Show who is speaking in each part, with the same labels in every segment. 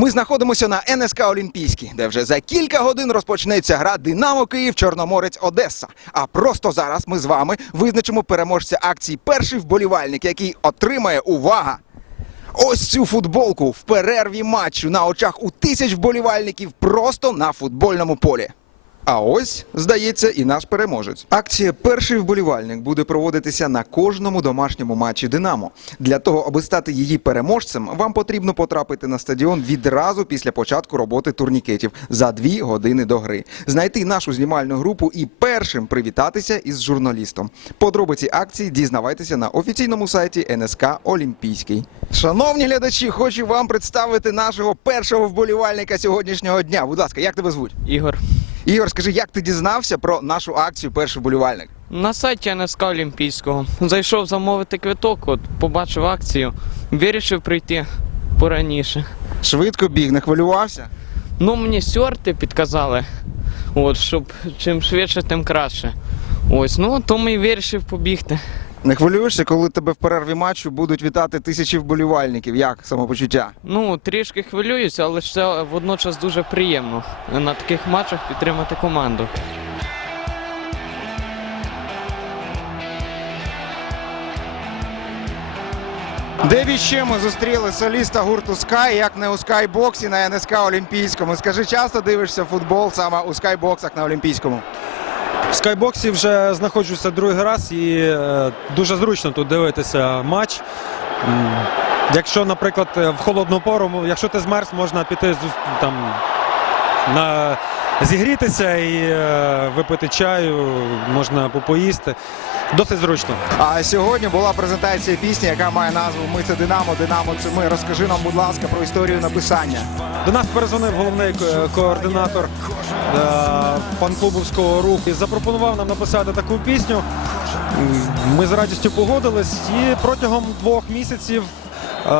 Speaker 1: Ми знаходимося на НСК Олімпійській, де вже за кілька годин розпочнеться гра Динамо Київ Чорноморець Одеса. А просто зараз ми з вами визначимо переможця акції Перший вболівальник, який отримає увага. Ось цю футболку в перерві матчу на очах у тисяч вболівальників просто на футбольному полі. А ось, здається, і наш переможець. Акція Перший вболівальник буде проводитися на кожному домашньому матчі Динамо. Для того, аби стати її переможцем, вам потрібно потрапити на стадіон відразу після початку роботи турнікетів за дві години до гри, знайти нашу знімальну групу і першим привітатися із журналістом. Подробиці акції дізнавайтеся на офіційному сайті НСК Олімпійський. Шановні глядачі, хочу вам представити нашого першого вболівальника сьогоднішнього дня. Будь ласка, як тебе звуть?
Speaker 2: Ігор.
Speaker 1: Ігор, скажи, як ти дізнався про нашу акцію Перший вболівальник?
Speaker 2: На сайті НСК Олімпійського. Зайшов замовити квиток, от побачив акцію, вирішив прийти пораніше.
Speaker 1: Швидко біг, не хвилювався?
Speaker 2: Ну, мені сьорти підказали, от, щоб чим швидше, тим краще. Ось, ну тому і вирішив побігти.
Speaker 1: Не хвилюєшся, коли тебе в перерві матчу будуть вітати тисячі вболівальників. Як самопочуття?
Speaker 2: Ну, трішки хвилююся, але це водночас дуже приємно на таких матчах підтримати команду.
Speaker 1: Де ще ми зустріли соліста гурту Sky, як не у скайбоксі на НСК Олімпійському. Скажи, часто дивишся футбол саме у скайбоксах на Олімпійському?
Speaker 3: В скайбоксі вже знаходжуся другий раз і е, дуже зручно тут дивитися матч. Якщо, наприклад, в холодну пору, якщо ти змерз, можна піти там на зігрітися і е, випити чаю, можна попоїсти. Досить зручно.
Speaker 1: А сьогодні була презентація пісні, яка має назву Ми це Динамо, Динамо це ми. Розкажи нам, будь ласка, про історію написання.
Speaker 3: До нас перезвонив головний ко- координатор е, фан-клубовського руху і запропонував нам написати таку пісню. Ми з радістю погодились і протягом двох місяців. Е,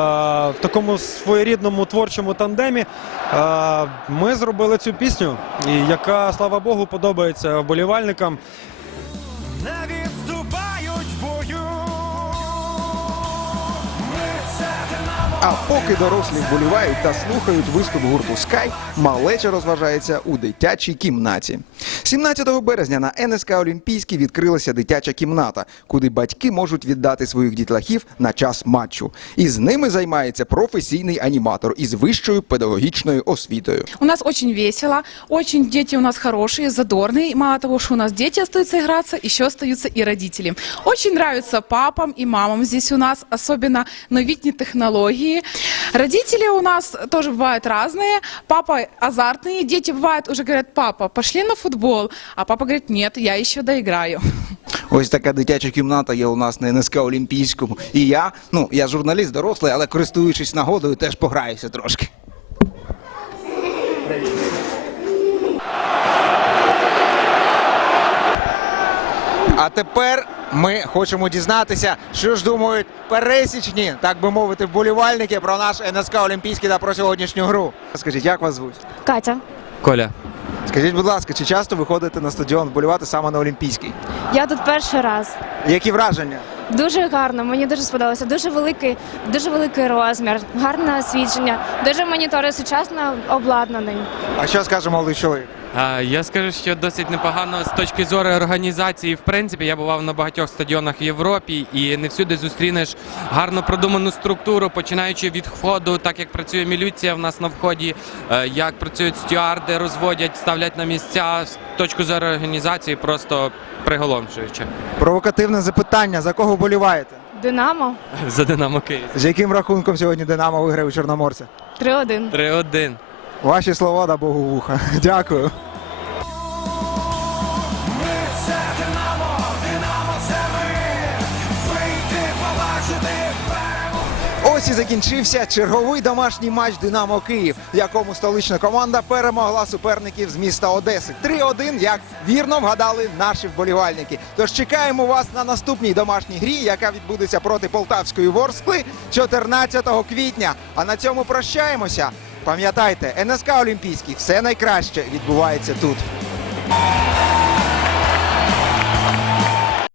Speaker 3: В такому своєрідному творчому тандемі е, ми зробили цю пісню, яка, слава Богу, подобається вболівальникам.
Speaker 1: А поки дорослі вболівають та слухають виступ гурту Sky, малеча розважається у дитячій кімнаті. 17 березня на НСК Олімпійській відкрилася дитяча кімната, куди батьки можуть віддати своїх дітлахів на час матчу. І з ними займається професійний аніматор із вищою педагогічною освітою.
Speaker 4: У нас очень весело, очень дети у нас хорошие, задорные. Мало того, что у нас дети остаются играться, еще остаются и родители. Очень нравится папам и мамам здесь у нас, особенно новітні технологии. Родители у нас тоже бывают разные. Папа азартные, дети бывают уже говорят, папа, пошли на футбол. А папа говорит, нет, я еще доиграю.
Speaker 1: Ось така дитяча кімната є у нас на НСК Олімпійському. І я, ну я журналіст дорослий, але користуючись нагодою, теж пограюся трошки. А тепер ми хочемо дізнатися, що ж думають пересічні, так би мовити, вболівальники про наш НСК Олімпійський та про сьогоднішню гру. Скажіть, як вас звуть?
Speaker 5: Катя,
Speaker 6: Коля.
Speaker 1: Скажіть, будь ласка, чи часто ви ходите на стадіон вболівати саме на Олімпійський?
Speaker 5: я тут перший раз.
Speaker 1: Які враження?
Speaker 5: Дуже гарно, мені дуже сподобалося. Дуже великий, дуже великий розмір, гарне освітлення, дуже монітори сучасно обладнаний.
Speaker 1: А що скаже молодий чоловік?
Speaker 6: Я скажу, що досить непогано з точки зору організації. В принципі, я бував на багатьох стадіонах в Європі і не всюди зустрінеш гарно продуману структуру, починаючи від входу, так як працює міліція в нас на вході, е, як працюють стюарди, розводять, ставлять на місця. З точки зору організації просто приголомшуюче.
Speaker 1: Провокативне запитання: за кого вболіваєте?
Speaker 5: Динамо
Speaker 6: За Динамо Київ.
Speaker 1: З яким рахунком сьогодні Динамо виграє у Чорноморця?
Speaker 5: 3-1.
Speaker 6: 3-1.
Speaker 1: Ваші слова да Богу вуха. Дякую. Ось і закінчився черговий домашній матч Динамо Київ, в якому столична команда перемогла суперників з міста Одеси. 3-1, як вірно вгадали наші вболівальники. Тож чекаємо вас на наступній домашній грі, яка відбудеться проти Полтавської Ворскли 14 квітня. А на цьому прощаємося. Пам'ятайте, НСК Олімпійський все найкраще відбувається тут.